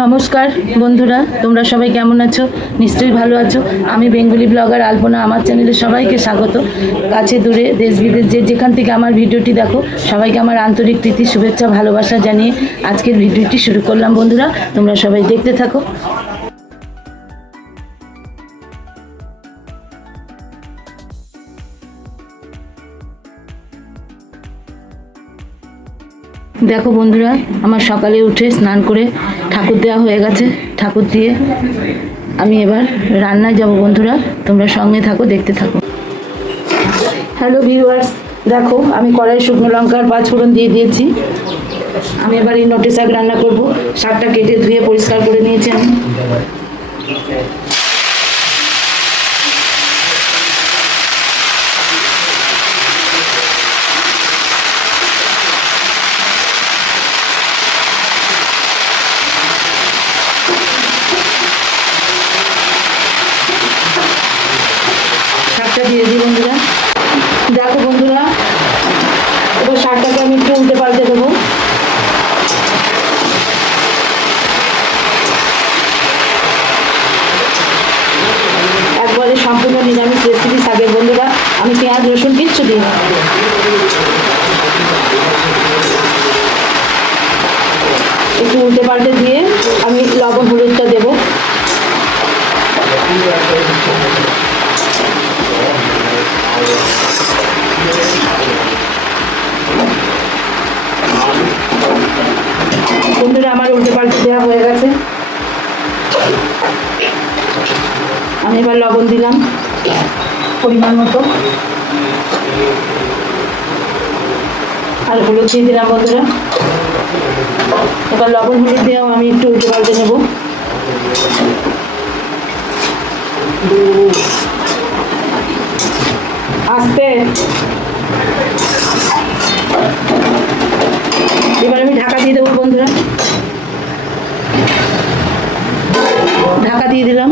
নমস্কার বন্ধুরা, তোমরা সবাই কেমন আছো? নিশ্চয়ই ভালো আছো। আমি বেঙ্গলি ব্লগার আলপনা, আমার চ্যানেলে সবাইকে স্বাগত। কাছে দূরে দেশ বিদেশ যেখান থেকে আমার ভিডিওটি দেখো, সবাইকে আমার আন্তরিক প্রীতি, শুভেচ্ছা, ভালোবাসা জানিয়ে আজকের ভিডিওটি শুরু করলাম। বন্ধুরা, তোমরা সবাই দেখতে থাকো। দেখো বন্ধুরা, আমার সকালে উঠে স্নান করে ঠাকুর দেওয়া হয়ে গেছে। ঠাকুর দিয়ে আমি এবার রান্নায় যাব। বন্ধুরা, তোমরা সঙ্গে থাকো, দেখতে থাকো। হ্যালো ভিউয়ার্স, দেখো আমি কড়াই শুকনো লঙ্কার 5 ফোড়ন দিয়ে দিয়েছি। আমি এবার এই নোটে শাক রান্না করব। শাকটা কেটে ধুয়ে পরিষ্কার করে নিয়েছি আমি। দিয়ে দিই বন্ধুরা। দেখো বন্ধুরা, এবার শাকটাকে আমি একটু উল্টে পাল্টে দেবো। একবারে সম্পূর্ণ নিরামিষ রেসিপি শাকের। বন্ধুরা, আমি পেঁয়াজ রসুন কিচ্ছু দিই না। একটু উল্টে পাল্টে দিয়ে আমি লবণ হলুদটা দেবো। বন্ধুরা, আমার উল্টে পাল্টে দেওয়া হয়ে গেছে। আমি এবার লবণ দিলাম পরিমাণ মতো, আর হলুদ দিয়ে দিলাম। বন্ধুরা, এবার লবণ হলুদ দিয়েও আমি একটু উল্টে পাল্টে নেব। আস্তে এবার আমি ঢাকা দিয়ে দেবো। বন্ধুরা, ঢাকা দিয়ে দিলাম।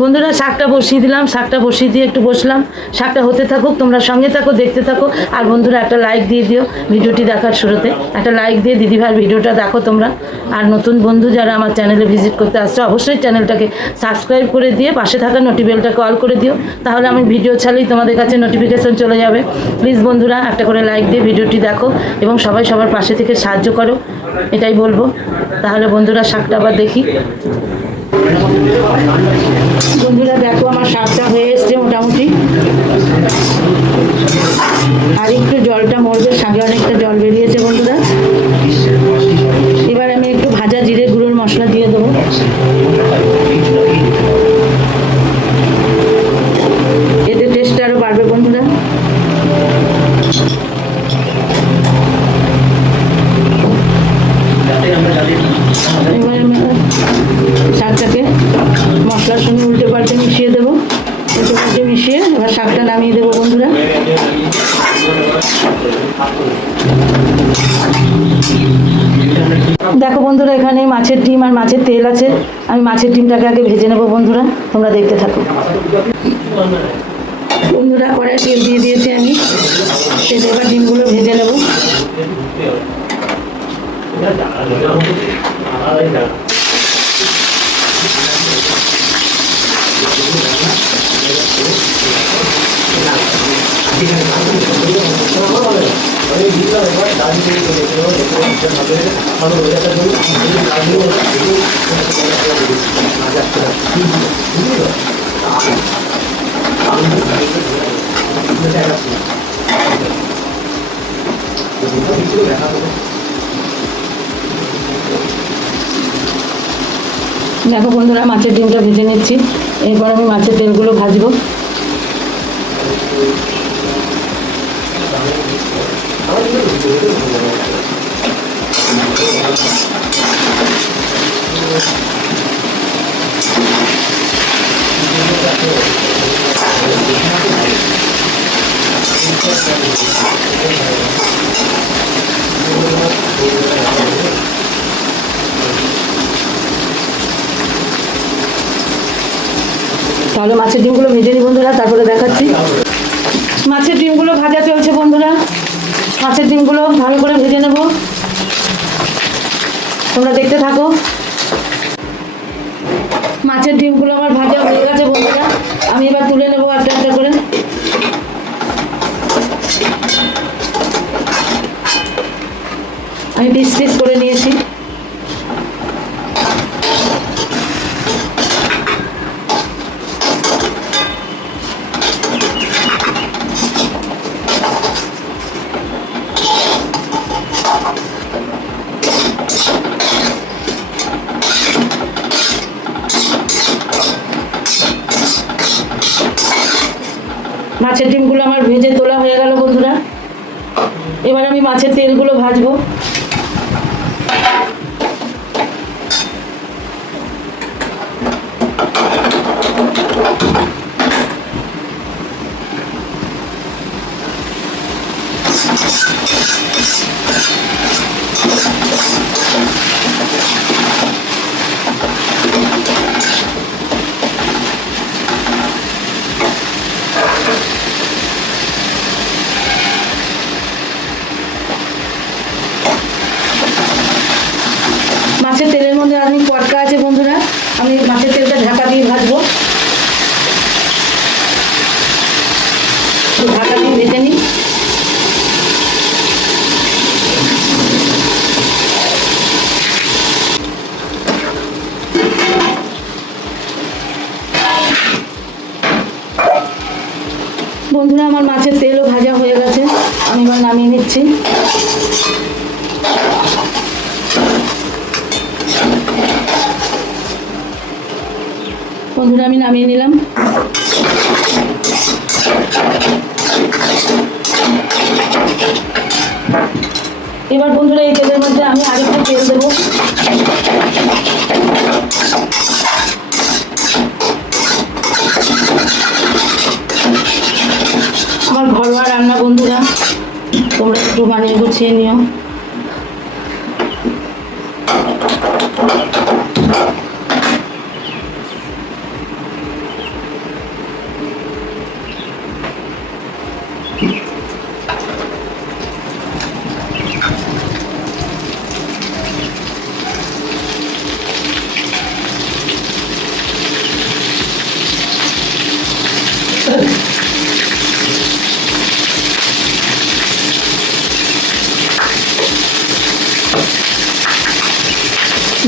বন্ধুরা, শাকটা বসিয়ে দিলাম। শাকটা বসিয়ে দিয়ে একটু বসলাম। শাকটা হতে থাকুক, তোমরা সঙ্গে থাকো, দেখতে থাকো। আর বন্ধুরা, একটা লাইক দিয়ে দিও। ভিডিওটি দেখার শুরুতে একটা লাইক দিয়ে দিদিভাইয়ের ভিডিওটা দেখো তোমরা। আর নতুন বন্ধু যারা আমার চ্যানেলে ভিজিট করতে আসছো, অবশ্যই চ্যানেলটাকে সাবস্ক্রাইব করে দিয়ে পাশে থাকা নোটিফিকেশনটাকে অল করে দিও। তাহলে আমি ভিডিও ছাড়লেই তোমাদের কাছে নোটিফিকেশন চলে যাবে। প্লিজ বন্ধুরা, একটা করে লাইক দিয়ে ভিডিওটি দেখো এবং সবাই সবার পাশে থেকে সাহায্য করো, এটাই বলবো। তাহলে বন্ধুরা, শাকটা আবার দেখি। বন্ধুরা, দেখো আমার শাকটা হয়ে এসছে মোটামুটি। আর একটু জলটা মরবে, শাকে অনেকটা জল বেরিয়েছে। বন্ধুরা, এবার আমি একটু ভাজা জিরে গুঁড়োর মশলা দিয়ে দেবো। এতে টেস্ট আরও বাড়বে। বন্ধুরা, এবার আমি শাকটাকে মশলার সঙ্গে উল্টে পাল্টে মিশিয়ে দেবো। উল্টে পাল্টে মিশিয়ে এবার শাকটা নামিয়ে দেবো। বন্ধুরা, দেখো বন্ধুরা, এখানে মাছের ডিম আর মাছের তেল আছে। আমি মাছের ডিমটাকে আগে ভেজে নেবো। বন্ধুরা, তোমরা দেখতে থাকো। বন্ধুরা, কড়াই তেল দিয়ে দিয়েছি আমি। তেলে এবার ডিমগুলো ভেজে নেবো। দেখো বন্ধুরা, মাছের ডিমটা ভেজে নিচ্ছি। এরপর আমি মাছের তেলগুলো ভাজবো। তাহলে মাছের ডিমগুলো ভেজে নিই বন্ধুরা, তারপরে দেখাচ্ছি। মাছের ডিমগুলো ভাজা চলছে বন্ধুরা। মাছের ডিমগুলো ভালো করে ভেজে নেব। তোমরা দেখতে থাকো। মাছের ডিমগুলো আমার ভাজা হয়ে গেছে বন্ধুরা, আমি এবার তুলে নেবো একটা একটা করে। আমি পিস পিস করে নিয়েছি। মাছের ডিমগুলো আমার ভেজে তোলা হয়ে গেল বন্ধুরা। এবার আমি মাছের তেলগুলো ভাজবো। মাছের তেলের মধ্যে আমি পটকা আছে বন্ধুরা, আমি মাছের তেলটা ঢাকা দিয়ে ভাজবো। ঢাকা দিয়ে ভেজে নিই। বন্ধুরা আমার মাছের তেলও ভাজা হয়ে গেছে, আমি এবার নামিয়ে নিচ্ছি। বন্ধুরা আমি নামিয়ে নিলাম। এবার বন্ধুরা এই তেলের মধ্যে আমি আরেকটু তেল দেবো। আমার ঘরোয়া রান্না বন্ধুরা, তোমরা একটু বানিয়ে গুছিয়ে নিও।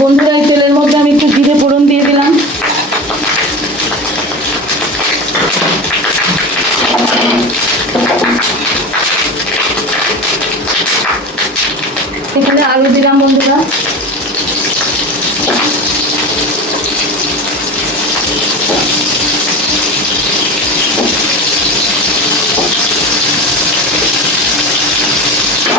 বন্ধুরা এই তেলের মধ্যে আমি একটু জিরে ফোড়ন দিয়ে দিলাম। এখানে আলু দিলাম বন্ধুরা।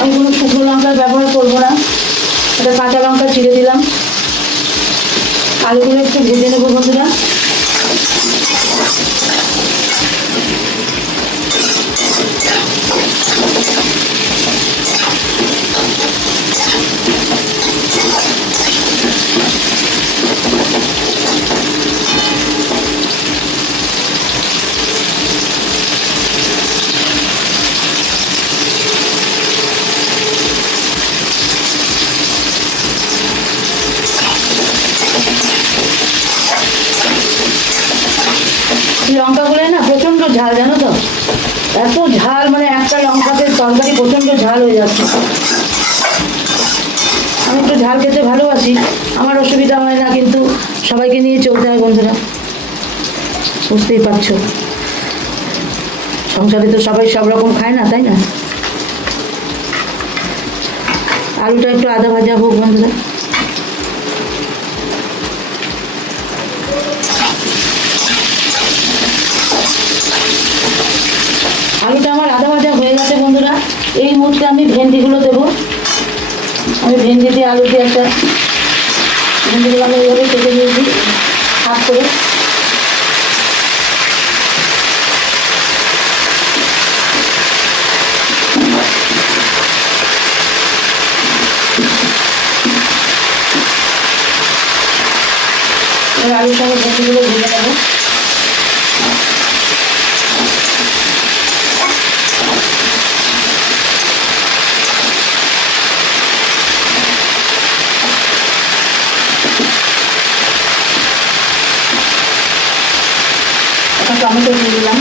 আমি কোনো শুকনো লঙ্কার ব্যবহার করবো না, এটা কাঁচা লঙ্কা চিড়ে দিলাম। আলুগুলো একটু ভেজে নেবো বন্ধুরা। লঙ্কাগুলো না প্রচণ্ড ঝাল, জানো তো, এত ঝাল, মানে একটা লঙ্কাতে তরকারি প্রচণ্ড ঝাল হয়ে যাচ্ছে। আমি একটু ঝাল খেতে ভালোবাসি, আমার অসুবিধা হয় না, কিন্তু সবাইকে নিয়ে চলতে হয় বন্ধুরা, বুঝতেই পারছো। সংসারে তো সবাই সব রকম খায় না, তাই না? আলুটা একটু আদা ভাজা হোক বন্ধুরা। আলুটা আমার আদা ভাজা হয়ে গেছে বন্ধুরা। এই মুহূর্তে আমি ভেন্ডিগুলো দেবো। আমি ভেন্ডি দিয়ে আলু দিয়ে একটা, ভেন্ডিগুলো আমি এইভাবে কেটে নিয়েছি হাফ করে। আলুর সঙ্গে ভেন্ডিগুলো ভেজে নেবো। টমেটো দিয়ে দিলাম।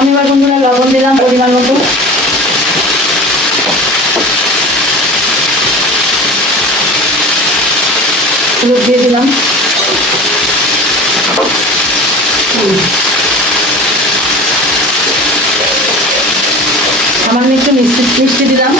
আমি এবার বন্ধুরা লবণ দিলাম পরিমাণ মতো। হলুদ দিয়ে দিলাম। সামান্য একটু মিষ্টি দিলাম।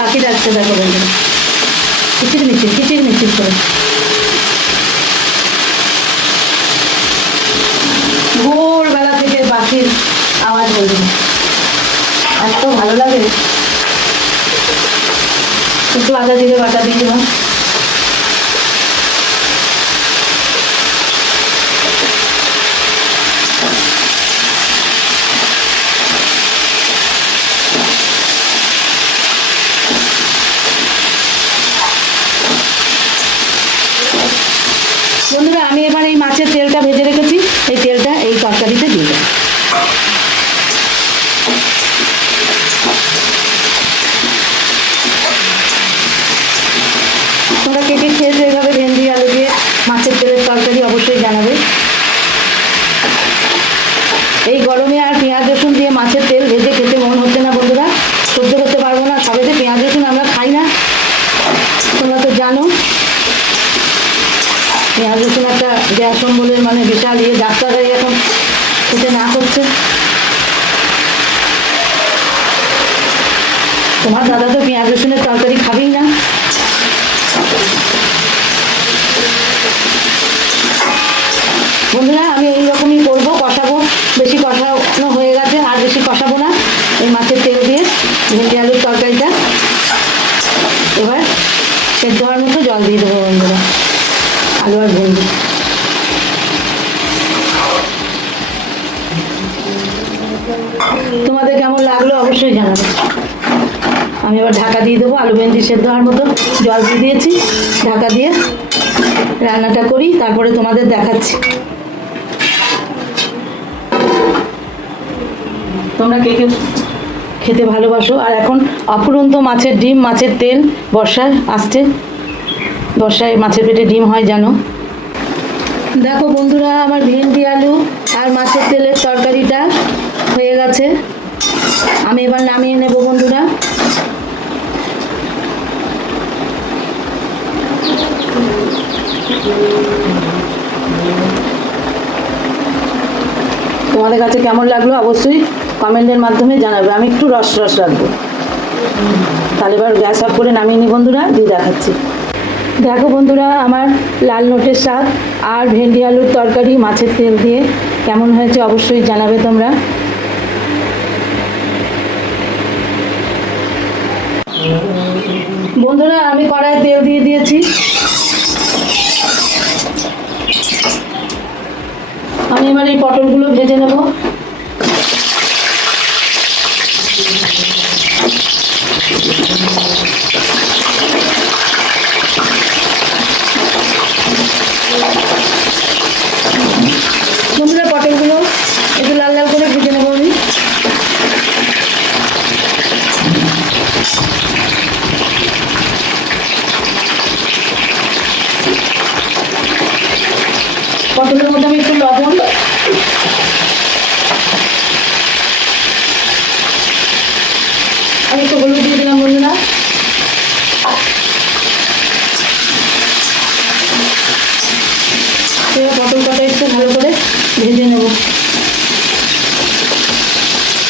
বাকি রাখতে দেখো বন্ধুরা, কিচির মিচির করে ভোরবেলা থেকে পাখির আওয়াজ বলবে, এত ভালো লাগে। একটু আদা জিরে বাটা দিয়ে দিলাম। বন্ধুরা আমি এবার এই মাছের তেলটা ভেজে রেখেছি, এই তেলটা এই তরকারিতে দিয়ে দেব। তোমরা কে কে খেয়েছো এইভাবে ভেন্ডি আলু দিয়ে মাছের তেলের তরকারি অবশ্যই জানাবে। এই গরমে আর পেঁয়াজ রসুন দিয়ে মাছের তেল ভেজে খেতে মন হচ্ছে না বন্ধুরা, সহ্য করতে পারবো না। সবেতে পেঁয়াজ রসুন আমরা খাই না, তোমরা তো জানো। পেঁয়াজ রসুন একটা গ্যাস অম্বলের মানে বিশাল ডাক্তাররা এখন খেতে না করছে। তোমার দাদা তো পেঁয়াজ রসুনের তরকারি খাবেই না। বন্ধুরা আমি এইরকমই করবো, কষাবো। বেশি কষানো হয়ে গেছে, আর বেশি কষাবো না। এই মাছের তেল দিয়ে ভেন্ডি আলুর তরকারিটা এবার সেদ্ধ হওয়ার মতো জল দিয়ে দেবো বন্ধুরা, আলু আর ভেন্ডি। তোমাদের কেমন লাগলো অবশ্যই জানাবে। আমি এবার ঢাকা দিয়ে দেবো, আলু ভেন্ডি সেদ্ধ হওয়ার মতো জল দিয়ে দিয়েছি। ঢাকা দিয়ে রান্নাটা করি, তারপরে তোমাদের দেখাচ্ছি। তোমরা কে কে খেতে ভালোবাসো। আর এখন অফুরন্ত মাছের ডিম, মাছের তেল বর্ষায় আসছে, বর্ষায় মাছের পেটে ডিম হয় জানো। দেখো বন্ধুরা আমার ভেন্ডি আলু আর মাছের তেলের তরকারিটা হয়ে গেছে। আমি এবার নামিয়ে নেব বন্ধুরা। তোমাদের কাছে কেমন লাগলো অবশ্যই কমেন্টের মাধ্যমে জানাবে। আমি একটু রস রাখবো। তাহলে এবার গ্যাস অফ করে নামিয়ে নি বন্ধুরা, দিয়ে দেখাচ্ছি। দেখো বন্ধুরা আমার লাল নোটের শাক আর ভেন্ডি আলুর তরকারি মাছের তেল দিয়ে কেমন হয়েছে অবশ্যই জানাবে তোমরা। বন্ধুরা আমি কড়াইয়ে তেল দিয়ে দিয়েছি। আমি এবার এই পটলগুলো ভেজে নেব। বন্ধুরা পটলগুলো একটু লাল লাল করে ভেজে নেব আমি।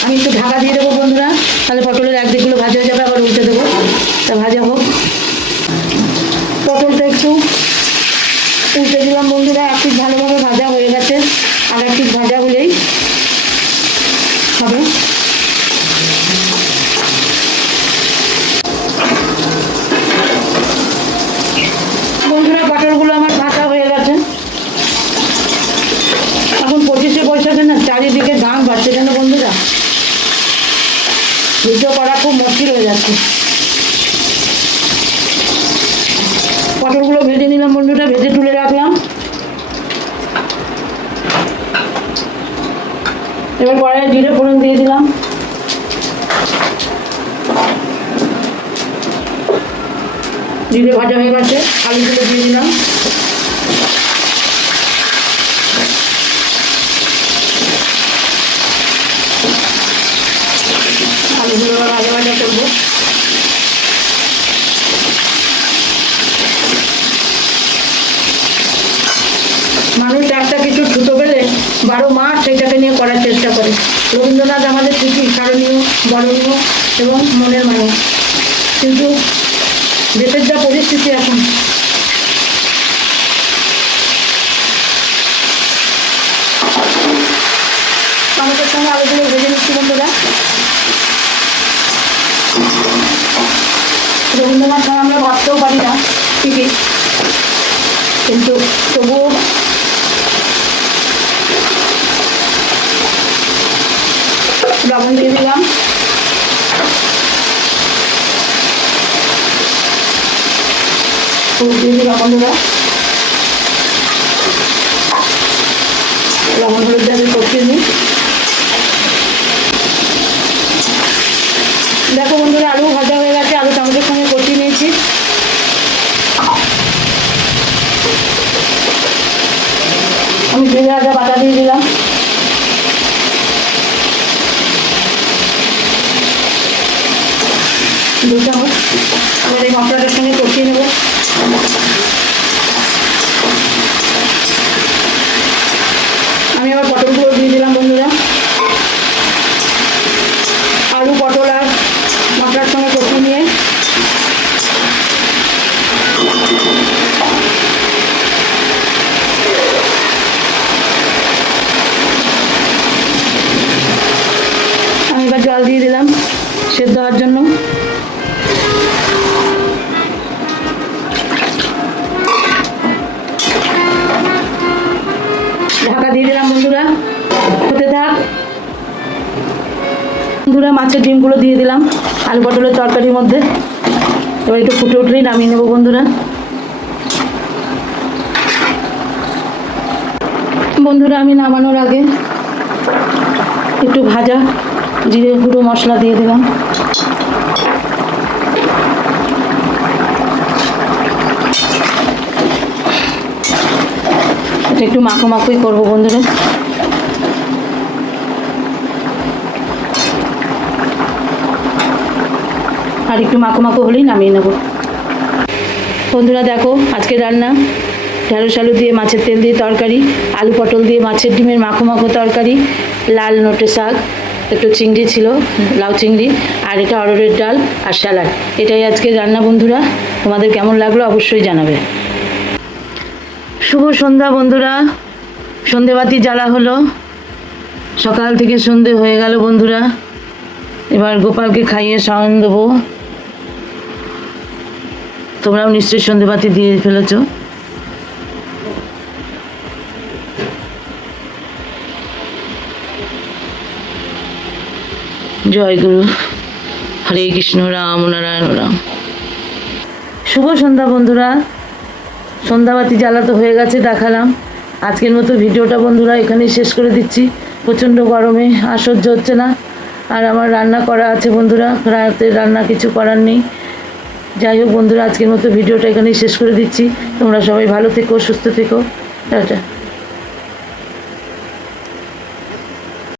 আমি একটু ঢাকা দিয়ে দেবো বন্ধুরা, তাহলে পটলের একদিকগুলো ভাজা হয়ে যাবে, আবার উল্টে দেবো, তা ভাজা হোক। পটলটা একটু উল্টে দিলাম বন্ধুরা, এক পিস ভালোভাবে ভাজা হয়ে গেছে, আর এক পিস ভাজা হলেই হবে। বন্ধুরা পটলগুলো আমার ভাজা হয়ে গেছে। এখন 25শে বৈশাখে না চারিদিকে দাম বাড়ছে কেন বন্ধুরা, ভিডিও করা খুব মুশকিল হয়ে যাচ্ছে। পটলগুলো ভেজে নিলাম বন্ধুরা, ভেজে তুলে রাখলাম। এবার কড়াইয়ে জিরে ফোড়ন দিয়ে দিলাম। জিরে ভাজা হয়ে গেছে, আলুগুলো দিয়ে দিলাম। আলুগুলো ভাজা ভাজা করবো। মানুষ একটা কিছু ছুটো পেলে 12 মাস সেটাকে নিয়ে করার চেষ্টা করে। রবীন্দ্রনাথ আমাদের ঠিকই স্মরণীয়, বরণীয় এবং মনের মানুষ, কিন্তু দেশের যা পরিস্থিতি এখন, আমাদের সঙ্গে আলুগুলো ভেজে নিচ্ছি বন্ধুরা। রবীন্দ্রনাথ গান আমরা ভাবতেও পারি না ঠিকই, কিন্তু তবুও লবণ দিয়ে দিলাম। দিয়ে দিলাম বন্ধুরা, লবণ হলুদ দিয়ে কষিয়ে নিই। দেখো বন্ধুরা আলু ভাজা হয়ে গেছে, আলু টমেটোর সঙ্গে কষিয়ে নিয়েছি। আমি জিরে আদা বাটা দিয়ে দিলাম। দু চামচ। এবার এই মশলাটার সঙ্গে কষিয়ে নেব। আমি আবার পটলগুলো দিয়ে দিলাম বন্ধুরা। আলু পটল আর মশলার সঙ্গে কষিয়ে নিয়ে আমি এবার জল দিয়ে দিলাম সেদ্ধ হওয়ার জন্য। ঢাকা দিয়ে দিলাম বন্ধুরা, হতে থাক। বন্ধুরা মাছের ডিমগুলো দিয়ে দিলাম আলু পটলের তরকারির মধ্যে। এবার একটু ফুটে উঠলেই নামিয়ে নেবো বন্ধুরা। বন্ধুরা আমি নামানোর আগে একটু ভাজা জিরে গুঁড়ো মশলা দিয়ে দিলাম। এটা একটু মাখো মাখোই করবো বন্ধুরা। আর একটু মাখো মাখো হলেই নামিয়ে নেব বন্ধুরা। দেখো আজকে রান্না ঢেঁড়স আলু দিয়ে মাছের তেল দিয়ে তরকারি, আলু পটল দিয়ে মাছের ডিমের মাখো মাখো তরকারি, লাল নোটে শাক, একটু চিংড়ি ছিল, লাউ চিংড়ি, আর এটা অরহরের ডাল আর স্যালাড। এটাই আজকে রান্না বন্ধুরা। তোমাদের কেমন লাগলো অবশ্যই জানাবে। শুভ সন্ধ্যা বন্ধুরা, সন্ধেবাতি জ্বালা হলো, সকাল থেকে সন্ধে হয়ে গেল বন্ধুরা। এবার গোপালকে খাইয়ে শয়ন দেবো। তোমরাও নিশ্চয়ই সন্ধেবাতি দিয়ে ফেলেছ। জয় গুরু, হরে কৃষ্ণ, রাম নারায়ণ রাম। শুভ সন্ধ্যা বন্ধুরা, সন্ধ্যাবাতি জ্বালাতে হয়ে গেছে, দেখালাম। আজকের মতো ভিডিওটা বন্ধুরা এখানেই শেষ করে দিচ্ছি। প্রচণ্ড গরমে আর সহ্য হচ্ছে না, আর আমার রান্না করা আছে বন্ধুরা, রাতের রান্না কিছু করার নেই। যাই হোক বন্ধুরা, আজকের মতো ভিডিওটা এখানেই শেষ করে দিচ্ছি। তোমরা সবাই ভালো থেকো, সুস্থ থেকো, টাটা।